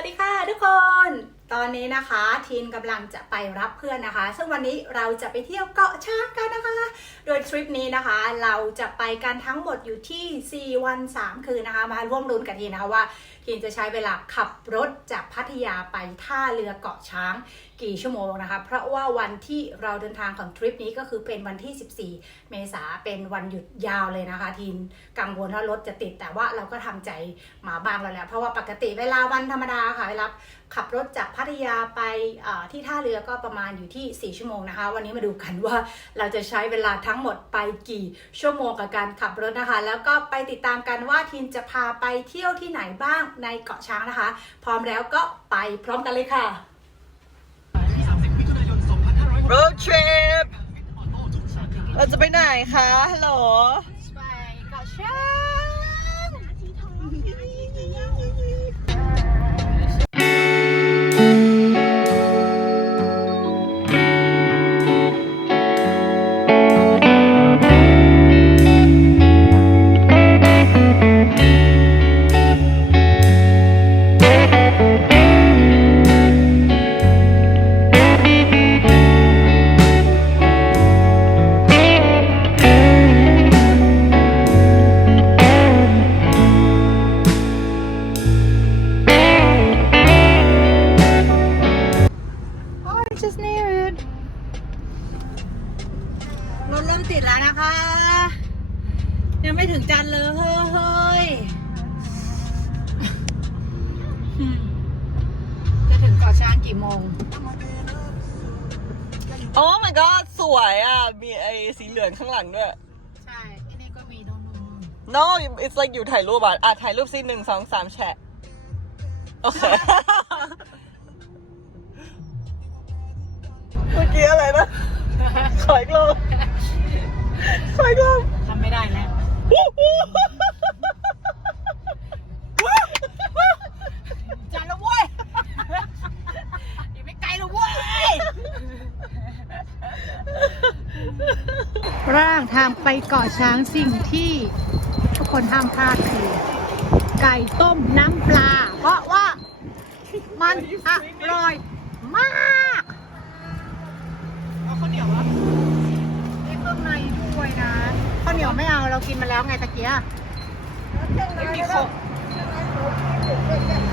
วัสดีค่ะทุกคน ตอนนี้นะคะทีนกำลังจะไปรับเพื่อนนะคะ ซึ่งวันนี้เราจะไปเที่ยวเกาะช้างกันนะคะ โดยทริปนี้นะคะ เราจะไปกันทั้งหมดอยู่ที่ 4 วัน 3 คืนนะคะ มาร่วมรุ้นกันทีนะคะว่า ทีนจะใช้เวลาขับรถจากพัทยาไปท่าเรือเกาะช้าง กี่ชั่วโมงนะคะ เพราะว่าวันที่เราเดินทางของทริปนี้ก็คือเป็นวันที่ 14 เมษาเป็นวันหยุดยาวเลยนะคะ ทีนกังวลว่ารถจะติด แต่ว่าเราก็ทำใจมาบ้างแล้วแหละเพราะว่าปกติเวลาวันธรรมดาค่ะเวลาขับรถจากพัทยาไปที่ท่าเรือก็ประมาณอยู่ที่ 4 ชั่วโมงนะคะ วันนี้มาดูกันว่าเราจะใช้เวลาทั้งหมดไปกี่ชั่วโมงกับการขับรถนะคะ แล้วก็ไปติดตามกันว่าทีนจะพาไปเที่ยวที่ไหนบ้างในเกาะช้างนะคะ พร้อมแล้วก็ไปพร้อมกันเลยค่ะ road trip เราจะไปไหนคะฮัลโหล โอ้ย just near it รถเริ่มติดแล้วนะคะ ยังไม่ถึงจันทร์เลยเฮ้ยอืมจะถึงเกาะช้างกี่โมง โอ้ my god สวยอะ มีไอ้สีเหลืองข้างหลังด้วย ใช่ที่นี่ก็มีโน่น no it's like อยู่ถ่ายรูปอะ อะ ถ่ายรูปสิหนึ่งสองสามแชะ โอเค เมื่อกี้อะไรนะขออีกรอบขออีกรอบทำไม่ได้แล้วจันแล้วเว้ยอีกไม่ไกลแล้วเว้ยร่างทางไปเกาะช้างสิ่งที่ทุกคนห้ามพลาดคือ ไก่ต้มน้ำปลา เพราะว่ามันอร่อย นียววะมีเครื่องในด้วยนะข้าวเหนียวไม่เอาเรากินมาแล้วไงตะเกียไม่มีข้าว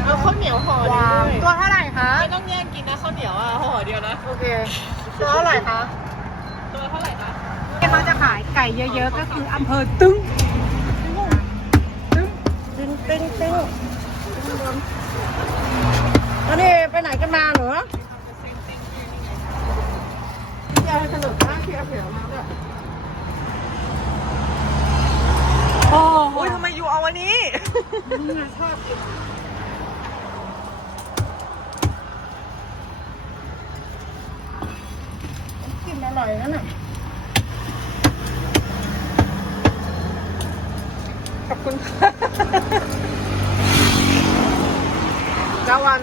เอาข้าวเหนียวห่อเดียวว้าวด้วยตัวเท่าไหร่คะ ไม่ต้องแย่งกินนะข้าวเหนียวอะห่อเดียวนะ โอเค ตัวเท่าไหร่คะตัวเท่าไหร่นะที่เขาจะขายไก่เยอะๆ ก็คืออำเภอตึ้ง ตึ้ง ตึ้งตึ้งตึ้งแล้วนี่ไปไหนกันมาเหรอเที่ยวให้ สนุกนะเที่ยวเผื่อมาด้วยโอ้โหอุ้ยทำไมอยู่เอาวันนี้ชอบกินกินอร่อยนั่นน่ะขอบคุณค่ะเจ้าวัน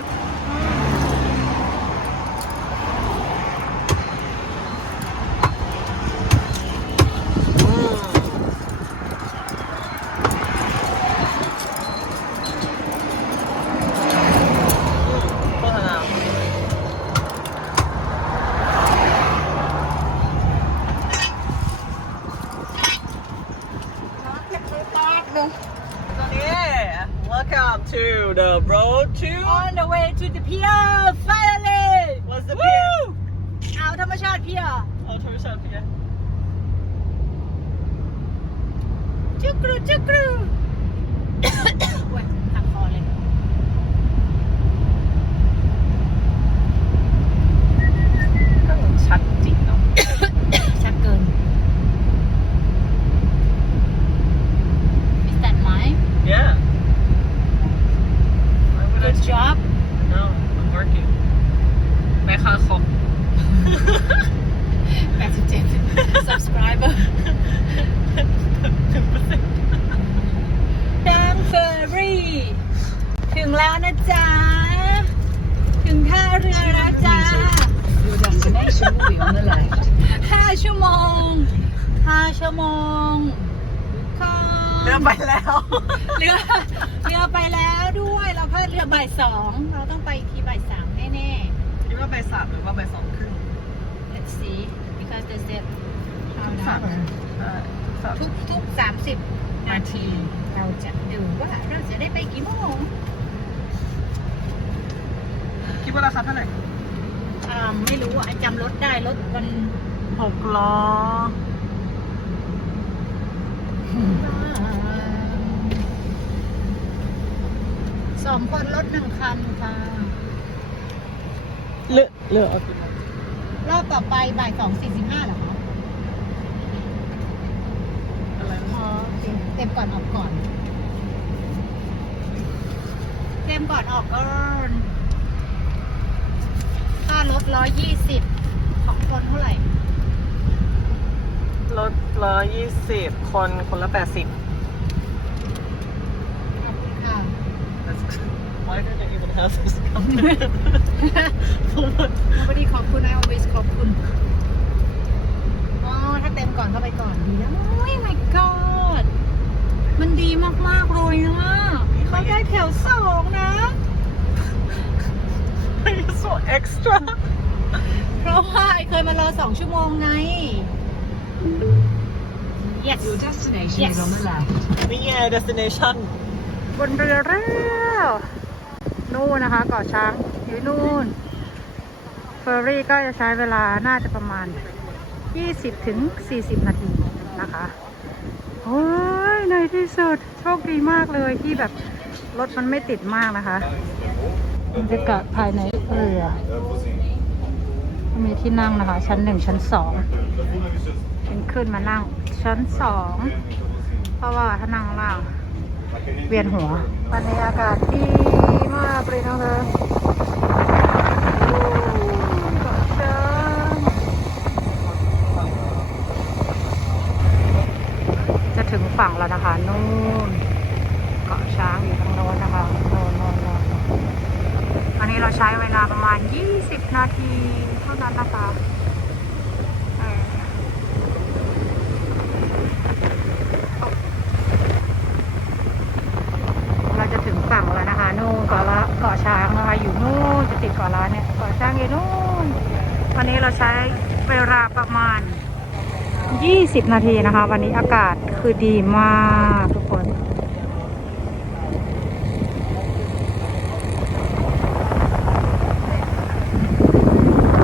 to the road to On the way to the pier finally what's the pier อ่าวธรรมชาติเพีย เอาโทรศัพท์ pier จุกรูจุกรู เรือเรือไปแล้วด้วยเราก็เรือบ่ายสองเราต้องไปอีกทีบ่ายสามแน่คิดว่าไปสามหรือว่าไปสองครึ่งๆ let's see because they said สามใช่สามทุกทุกสามสิบนาที เราจะดูว่าเราจะได้ไปกี่โมงคิดว่าราคาเท่าไหร่อ่าไม่รู้อะจำรถได้รถมันหกล้อ ส องคนรถหนึ่งคันค่ะเลือกเลือกเอารอบต่อไปบ่ายสองสี่สิบห้าเหรอคะอะไรอ๋อโอเคเต็มก่อนออกก่อน เต็มก่อนออกก่อนค่ารถร้อยยี่สิบของคนเท่าไหร่รถร้อยยี่สิบคนคนละแปดสิบ ขอบคุณค่ะ Why did they even have this company? พอดีขอบคุณ I always ขอบคุณ อ๋อ ถ้าเต็มก่อนเข้าไปก่อนดีแล้วโอ้ย my god มันดีมากๆเลยนะเขาได้แถวสองนะ It's so extra เพราะว่าไอเคยมารอสองชั่วโมงไง yes Your destination Yes. is on the left. นี่ไง destination บนเรือแล้วนู่นนะคะเกาะช้างอยู่นู่นเฟอร์รี่ก็จะใช้เวลาน่าจะประมาณ 20ถึง40 นาทีนะคะโอ้ยในที่สุดโชคดีมากเลยที่แบบรถมันไม่ติดมากนะคะบรรยากาศภายในเรือ มีที่นั่งนะคะ ชั้นหนึ่งชั้นสองเป็นขึ้นมานั่งชั้นสองเพราะว่าถ้านั่งข้างล่าง เวียนหัววันนี้อากาศดีมากเลยนะคะเกาะช้างจะถึงฝั่งแล้วนะคะนู่นเกาะช้างอยู่ทางโน้นนะคะโน่นโน่นโน่นวันนี้เราใช้เวลาประมาณ 20 นาทีเท่านั้นนะคะเออ เราจะถึงฝั่งแล้วนะคะนู่นเกาะละเกาะช้างนะคะ อยู่นู่นจะติดก่อร้านเนี่ยก่อสร้างอยู่นู่นวันนี้เราใช้เวลาประมาณ 20 นาทีนะคะ วันนี้อากาศคือดีมากทุกคน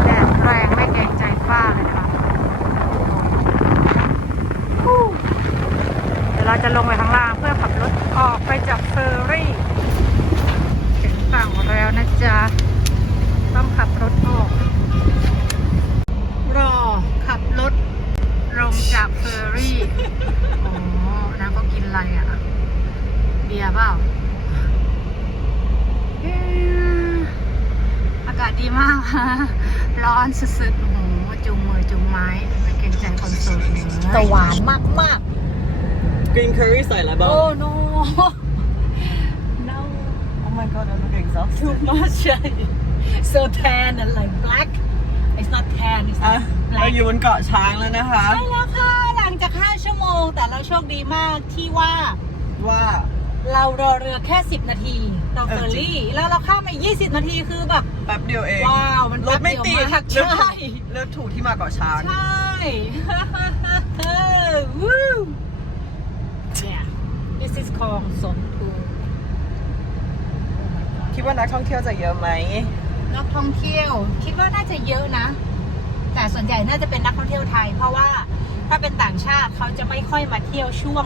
แดดแรงไม่เกรงใจฟ้าเลยนะคะฮู้ เดี๋ยวเราจะลงไปข้างล่างเพื่อขับรถออกไปจากเฟอร์รี่ ถึงฝั่งแล้วนะจ๊ะ ต้องขับรถออก รอขับรถลงจากเฟอร์รี่ อ๋อน้าก็กินอะไรอะ เบียร์เปล่าเอ๊ะอากาศดีมาก ร้อนสุดๆโอ้โหจุงมือจุงไม้ไม่เกรงใจคนโสดเลยแต่หวานมากมากๆ Green curry ใส่อะไรบ้าง Oh no. no. Oh my god I look exhausted Too much. so tan and like black. It's not tan, it's อะ not เรา black. อยู่บนเกาะช้างแล้วนะคะ ใช่แล้วค่ะหลังจาก 5 ชั่วโมง แต่เราโชคดีมากที่ว่าว่า เรารอเรือแค่ 10 นาทีต่อเฟอร์รี่ แล้วเราข้ามมา 20 นาทีคือแบบ แป๊บเดียวเองว้าวมันรถไม่ติดแป๊บเดีเลืยวอกมากถูใช่กเลือกถูกที่มาเกาะช้าง ใช่ Woo yeah this is called สนทู คิดว่านักท่องเที่ยวจะเยอะไหมนักท่องเที่ยว คิดว่าน่าจะเยอะนะ แต่ส่วนใหญ่น่าจะเป็นนักท่องเที่ยวไทย เพราะว่าถ้าเป็นต่างชาติเขาจะไม่ค่อยมาเที่ยวช่วง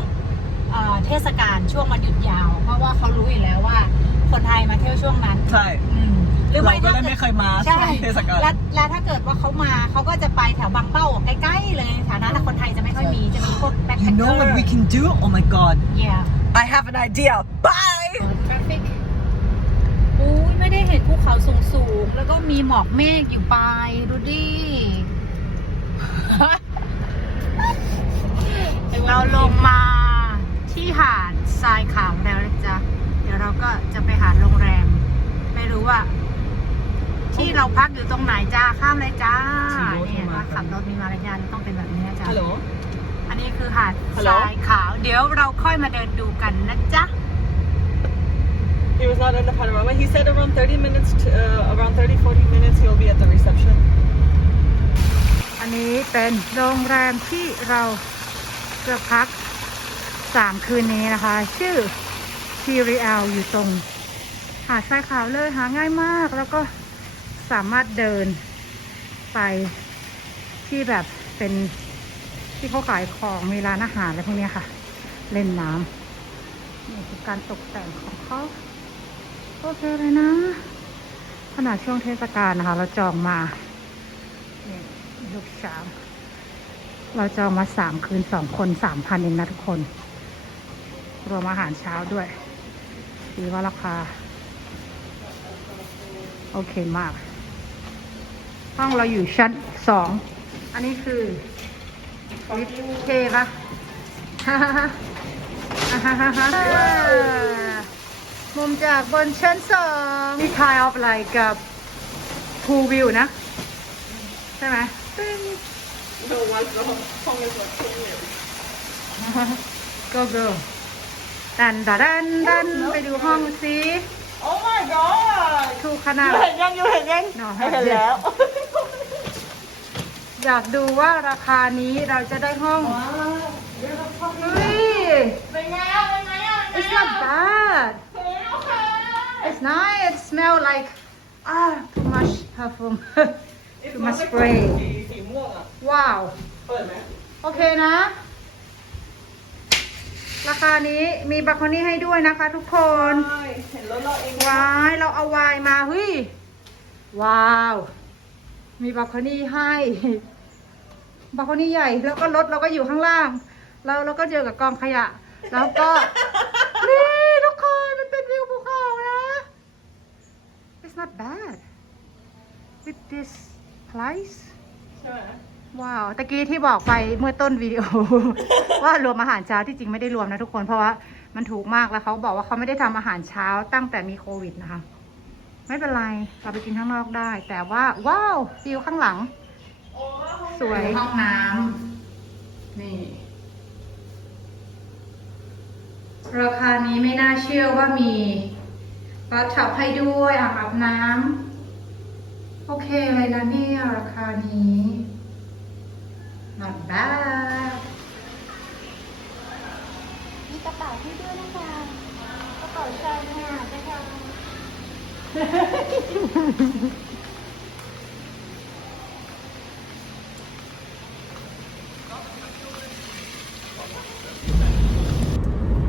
เอ่อเทศกาลช่วงวันหยุดยาว เพราะว่าเขารู้อยู่แล้วว่า คนไทยมาเที่ยวช่วงนั้นใช่อืมหรือไม่เราก็ถ้าเลยเกิดไม่เคยมาใช่ช่วงเทศกาลและและถ้าเกิดว่าเขามาเขาก็จะไปแถวบางเป้าใกล้ๆเลยฐานะคนไทยจะไม่ค่อยมีจะมีพวกแบ็คแพ You คเก know อร์ what we can do? Oh my god yeah I have an idea Bye traffic อุ้ย ไม่ได้เห็นภูเขาสูงๆแล้วก็มีหมอกเมฆอยู่ปลายดูดิเราลงมาที่หาดทรายขาวแล้วนะจ๊ะ เดี๋ยวเราก็จะไปหาโรงแรม ไม่รู้ว่า ที่เราพักอยู่ตรงไหนจ้าข้ามเลยจ้าขี่รถเนี่ยมาว่าขับรถมีมารยาทต้องเป็นแบบนี้นะจ๊ะ Hello อันนี้คือหาดฮัลทโหลรายขาว เดี๋ยวเราค่อยมาเดินดูกันนะจ๊ะ He was not in the panorama. He said around 30 minutes, to, uh, around 30, 40 minutes, he'll be at the reception. อันนี้เป็นโรงแรมที่เราจะพักสามคืนนี้นะคะ ชื่อ t r i a l อยู่ตรง หาดทรายขาวเลยหาง่ายมาก แล้วก็สามารถเดินไปที่แบบเป็นที่เขาขายของมีร้านอาหารอะไรพวกนี้ค่ะ เล่นน้ำนี่คือการตกแต่งของเขา โอเคเลยนะ ขนาดช่วงเทศกาลนะคะ เราจองมานี่ลูกช้างเราจองมาสามคืนสองคนสามพันเองนะทุกคน รวมอาหารเช้าด้วยดีว่าราคา โอเคมาก ห้องเราอยู่ชั้นสอง อันนี้คือลิฟต์เทปะฮ่าฮ่าฮ่าฮ่าฮ่าฮ่าฮ่า มุมจากบนชั้นสองนี่ทายออฟไลน์กับพูวิวนะ ใช่ไหมตึ้ง No, once the song is like 10 minutes. go go ดันดันดันดันไปดูห้องสิ Oh my god! ถูกขนาด You had young, you had young. No, I had yes. that. อยากดูว่าราคานี้เราจะได้ห้องเฮ้ย It's not bad It's nice It smell like ah too much perfume too much spray สีม่วงอะว้าวเปิดไหมโอเคนะ ราคานี้มีบัคคอนี่ให้ด้วยนะคะทุกคน ใช่เห็นรถเราเองวายเราเอาวายมาเฮ้ยว้าว มีบัลคอนี่ให้ บัลคอนี่ใหญ่ แล้วก็รถเราก็อยู่ข้างล่าง เราเราก็เจอกับกองขยะ แล้วก็ นี่ทุกคนมันเป็นวิวภูเขานะ It's not bad with this price ใช่ไหมว้าวตะกี้ที่บอกไปเมื่อต้นวิดีโอ ว่ารวมอาหารเช้าที่จริงไม่ได้รวมนะทุกคนเพราะว่ามันถูกมากแล้วเขาบอกว่าเขาไม่ได้ทำอาหารเช้าตั้งแต่มีโควิดนะคะ ไม่เป็นไรเราไปกินข้างนอกได้ แต่ว่าว้าววิวข้างหลังสวย ห้องน้ำนี่ ราคานี้ไม่น่าเชื่อว่ามี รัดฉับให้ด้วยอ่างอาบน้ำโอเคเลยนะเนี่ยราคานี้ not bad มีกระเป๋าให้ด้วยนะคะกระเป๋าชายหาดนะคะ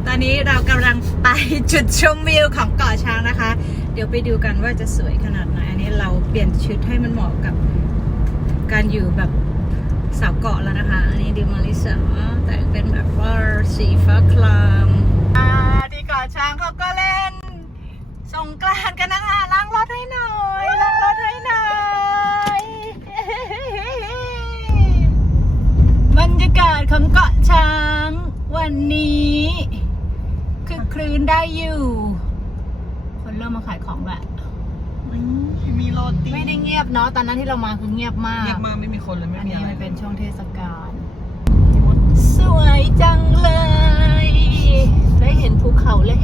ตอนนี้เรากำลัง ไปจุดชมวิวของเกาะช้างนะคะ เดี๋ยวไปดูกันว่าจะสวยขนาดไหน อันนี้เราเปลี่ยนชุดให้มันเหมาะกับการอยู่แบบสาวเกาะแล้วนะคะ อันนี้ดิมาริสาแต่งเป็นแบบว่าสีฟ้าคลามอ่าที่เกาะช้างเขาก็เล่น สงกรานต์กันนะคะล้างรถให้หน่อยล้างรถให้หน่อย บรรยากาศของเกาะช้างวันนี้คือ คลื่นได้อยู่คนเริ่มมาขายของแบบมีโรตีไม่ได้เงียบเนาะตอนนั้นที่เรามาคือเงียบมากเรียกมาไม่มีคนเลยไม่อันมีนี้อะไรมันเป็นช่วงเทศกาล สวยจังเลย ได้เห็นภูเขาแล้ว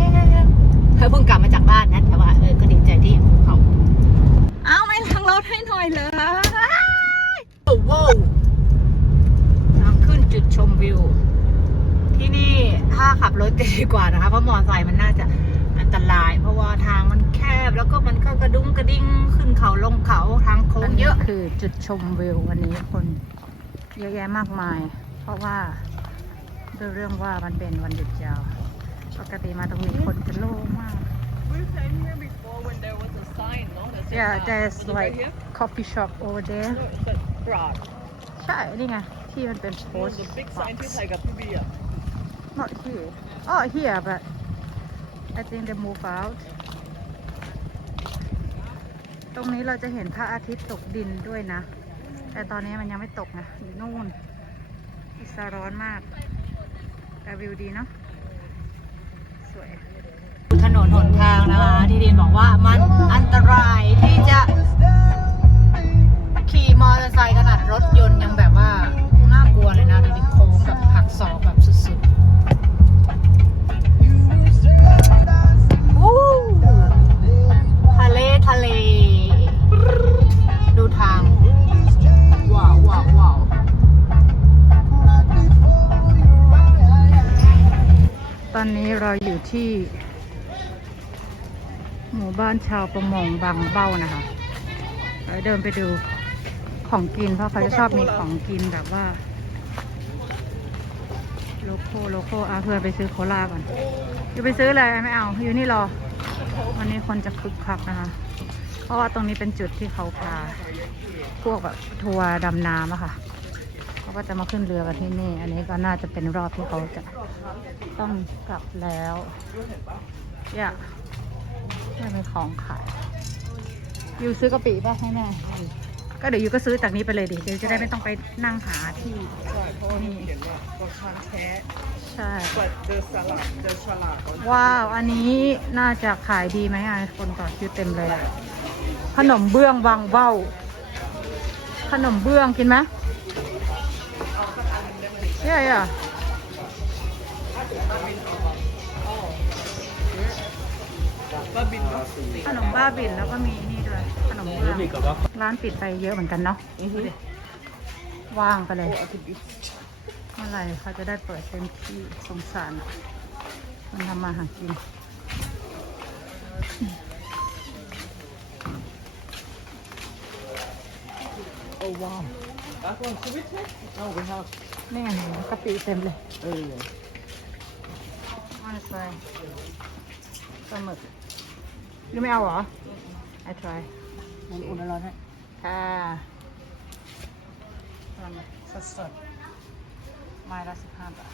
เธอเพิ่งกลับมาจากบ้านนะแต่ว่าเออก็ดีใจที่เห็นภูเขา เอาไม่ล้างรถให้หน่อยเลยโอ้โหทางขึ้นจุดชมวิวที่นี่ ถ้าขับรถจะดีกว่านะคะ เพราะมอเตอร์ไซค์มันน่าจะอันตราย เพราะว่าทางมันแคบแล้วก็มันก็กระดุ้งกระดิ้งขึ้นเขาลงเขาทางโค้งเยอะคือจุดชมวิววันนี้คนเยอะแยะมากมาย เพราะว่าด้วยเรื่องว่ามันเป็นวันหยุดยาวปกติมาตรงนี้คนจะโล่งมาก We came here before when there was a sign, no? That said Yeah that. there's Was it right like here? coffee shop over there No, it said Prague. ใช่ นี่ไง ที่มันเป็น There post was a big sign box. ที่ไทยกับพี่บีอะ not here oh here but I think they move out ตรงนี้เราจะเห็นพระอาทิตย์ตกดินด้วยนะ แต่ตอนนี้มันยังไม่ตกนะอยู่นู่น อิสร้อนมาก แต่วิวดีเนาะ สวย ถนนหนทางนะคะที่ดินบอกว่ามันอันตรายที่จะขี่มอเตอร์ไซค์ขนาดรถยนต์ยังแบบว่าน่ากลัวเลยนะดูดิโค้งแบบหักศ อนนี้เราอยู่ที่ หมู่บ้านชาวประมงบางเบ้านะคะเราเดินไปดูของกินเพราะเขาจะชอบมีของกินแบบว่า โลโก้โลโก้อาเพื่อไปซื้อโคลาก่อนอยู่ไปซื้อเลยไม่เอา อยู่นี่รอ วันนี้คนจะคึกคักนะคะ เพราะว่าตรงนี้เป็นจุดที่เขาพาพวกแบบทัวร์ดำน้ำอะค่ะ เขาก็จะมาขึ้นเรือกันที่นี่ อันนี้ก็น่าจะเป็นรอบที่เขาจะต้องกลับแล้วเนี่ยไม่มีของขายอยู่ซื้อกะปิป่ะให้แม่ ก็เดี๋ยวอยู่ก็ซื้อจากนี้ไปเลยดิ เดี๋ยวจะได้ไม่ต้องไปนั่งหาที่ใช่เพราะว่ามันเขียนว่าปลาคางแท้ใช่แต่เดอสลัดเดอฉลาดว้าว อันนี้น่าจะขายดีไหมอะคนต่อคิวเต็มเลยอะขนมเบื้องวังเบ้า ขนมเบื้องกินไหม เย้ยอะขนมบ้าบินแล้วก็มีนี่ด้วย ขนมเบื้องร้านปิดไปเยอะเหมือนกันเนาะว่างไปเลย เมื่อไหร่เขาจะได้เปิดเต็มที่สงสารอะมันทำมาหากินโอ้ว้าว That one should we take? No we have นี่ไงกะปิเต็มเลยเออมันใส่ปลาหมึกหรือไม่เอาเหรอ I try มันอุ่นร้อนให้ค่ะปลาหมึกสดสดๆไม้ละสิบห้าบาท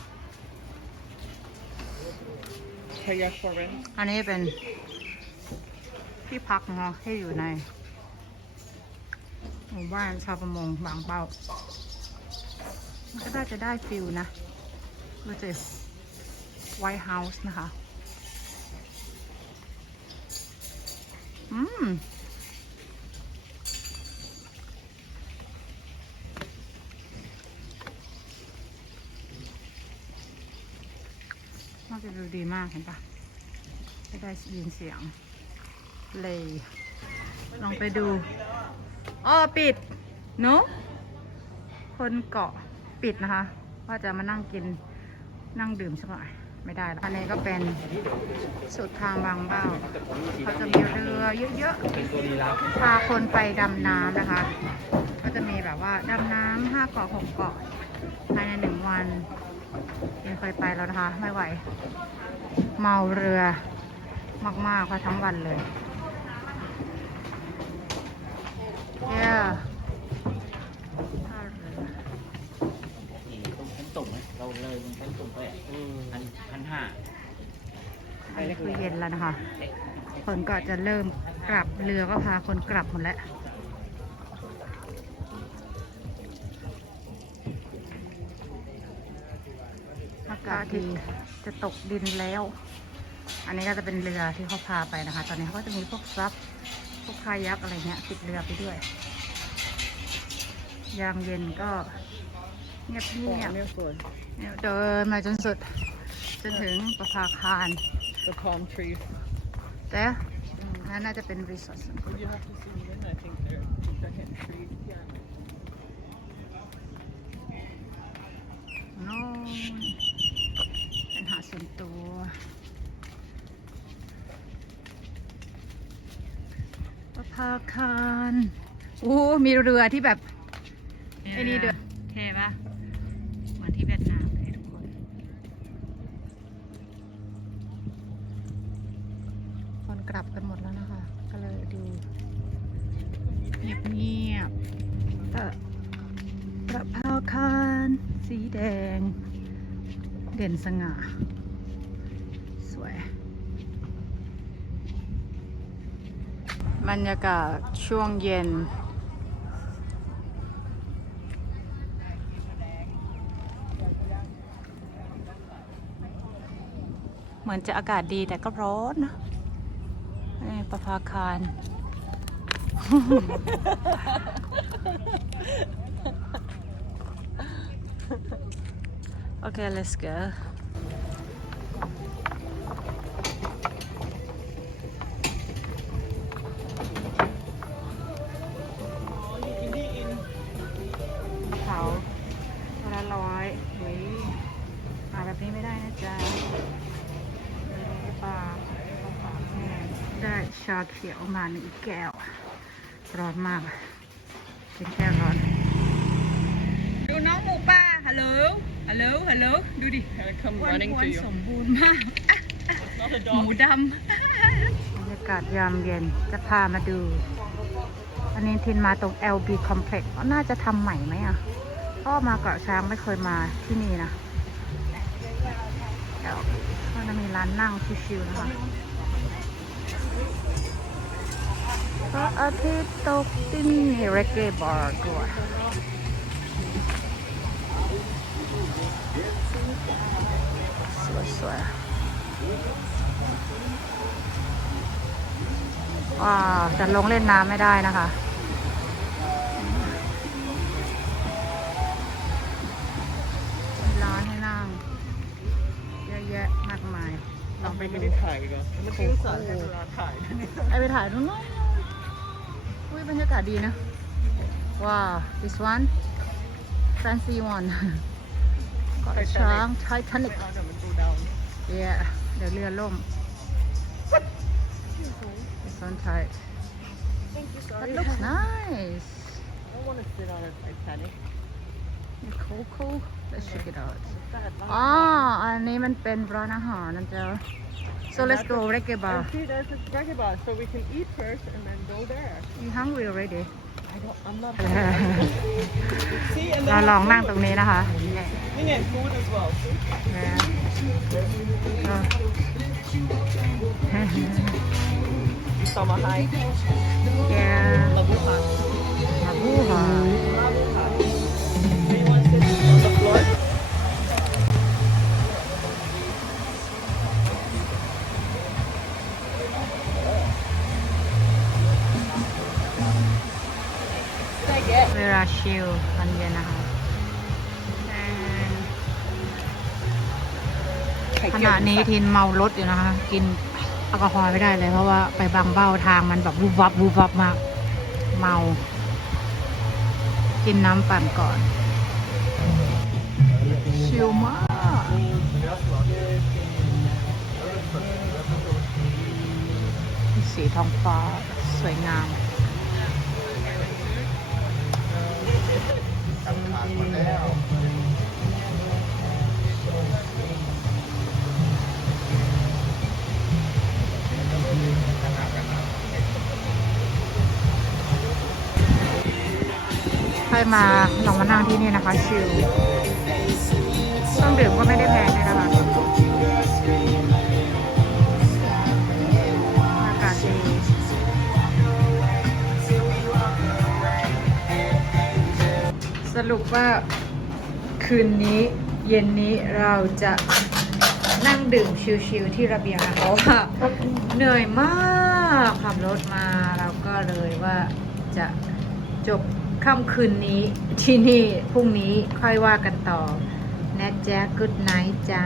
พยาฟอเรนอันนี้เป็นที่พักนะคะที่อยู่ในหมู่บ้านชาวประมงบางเป้า มันก็น่าจะได้ฟิลนะดูสิไวท์เฮาส์นะคะ อืม น่าจะดูดีมากเห็นปะไม่ได้ยินเสียงเลย ลองไปดู อ้อ ปิด เนอะคนเกาะ ปิดนะคะ ว่าจะมานั่งกินนั่งดื่มสักหน่อยไม่ได้แล้วอันนี้ก็เป็นสุดทางบางเบ้าเขาจะมีเรือเยอะๆพาคนไปดำน้ำนะคะ ก็จะมีแบบว่าดำน้ำห้าเกาะหกเกาะภายในหนึ่งวันยังเคยไปแล้วนะคะ ไม่ไหว เมาเรือมากๆค่ะทั้งวันเลยเย้ท่าเรือ ตรงชั้นตุ่ ไหมเลยตรงชั้นตุ่มไปอะพันพันห้าอันนี้คือเย็นแล้วนะคะ คนก็จะเริ่มกลับเรือก็พาคนกลับหมดแล้วอากาศดีจะตกดินแล้ว อันนี้ก็จะเป็นเรือที่เขาพาไปนะคะ ตอนนี้เขาก็จะมีพวกซับพวกคายักอะไรเงี้ยติดเรือไปด้วย ยามเย็นก็ เงียบเงียบเนี่ยสวยๆเดินมาจนสุด จนถึงประภาคาร the palm trees แต่นั่นน่าจะเป็นรีสอร์ท Well, you have to zoom in I think they're giant tree yeah โน่นเป็นหาดส่วนตัวประภาคารโอ้มีเรือที่แบบไอ้นี่เดือเท่ปะเหมือนที่เวียดนามเลยทุกคน คนกลับกันหมดแล้วนะคะ ก็เลยดูเงียบเงียบ ต่ประภาคารสีแดง เด่นสง่า สวย บรรยากาศช่วงเย็นเหมือนจะอากาศดีแต่ก็ร้อนนะประภาคาร okay let's go เขาละร้อยเฮ้ยมาแบบนี้ไม่ได้นะจ๊ะชาเขียวมาหนึ่งแก้ว ร้อนมากเป็นแก้วร้อน ดูน้องหมูป่าฮัลโหล ฮัลโหล ฮัลโหล ดูดิ Gotta come อ้วน running อ้ว to น you. สมบูรณ์มาก Not a หมู dog. ดำบรรยากาศยามเย็นจะพามาดู อันนี้ทินมาตรง LB Complex น่าจะทำใหม่ไหมอะพ่อมาเกาะช้างไม่เคยมาที่นี่นะเดี๋ยวก็จะมีร้านนั่งชิวๆนะคะพระอาทิตย์ตกที่นี่เรเกบาร์ด้วยส วยๆว้าวจะลงเล่นน้ำไม่ได้นะคะมีร้านให้นั่ง เยอะแยะมากมาย ลองไปดูไม่ได้ถ่ายก่อนเมื่อกี้อุตส่าห์ใช้เวลาถ่ายนะเนี่ยไอไปถ่ายนู่นนู่นอุ้ยบรรยากาศดีนะ ว้าว this one fancy one เกาะช้างไททานิกเอาแต่มันดูดาว yeah เดี๋ยวเรือล่ม this one tight that looks nice I want to sit on a Titanic. cool cool let's check it out That อ๋ออันนี้มันเป็นร้านอาหารนะจ๊ะ so let's go reggae bar And see, there's a reggae bar, so we can eat first and then go there. you hungry already I don't, I'm not. see, and เรา then ลองนั่งตรงนี้นะคะ นี่ไง food as well. See? Yeah. Summer high. yeah. Labuha. Mabuha. Do เวลาชิลตอนเย็นนะคะ And ขณะนี้ทินเมารถอยู่นะคะ กินแอลกอฮอล์ไม่ได้เลย เพราะว่าไปบางเบ้าทางมันแบบวูบวับวูบวับมาก เมา กินน้ำปั่นก่อน ชิลมากสีท้องฟ้าสวยงาม ใครมาลองมานั่งที่นี่นะคะ ชิลเครื่องดื่มก็ไม่ได้แพงเลยนะคะ ว่าคืนนี้เย็นนี้เราจะนั่งดื่มชิลๆที่ระเบียงเพราะว่าเหนื่อยมากขับรถมาเราก็เลยว่าจะจบค่ำคืนนี้ที่นี่พรุ่งนี้ค่อยว่ากันต่อนะจ๊ะ good night จ้า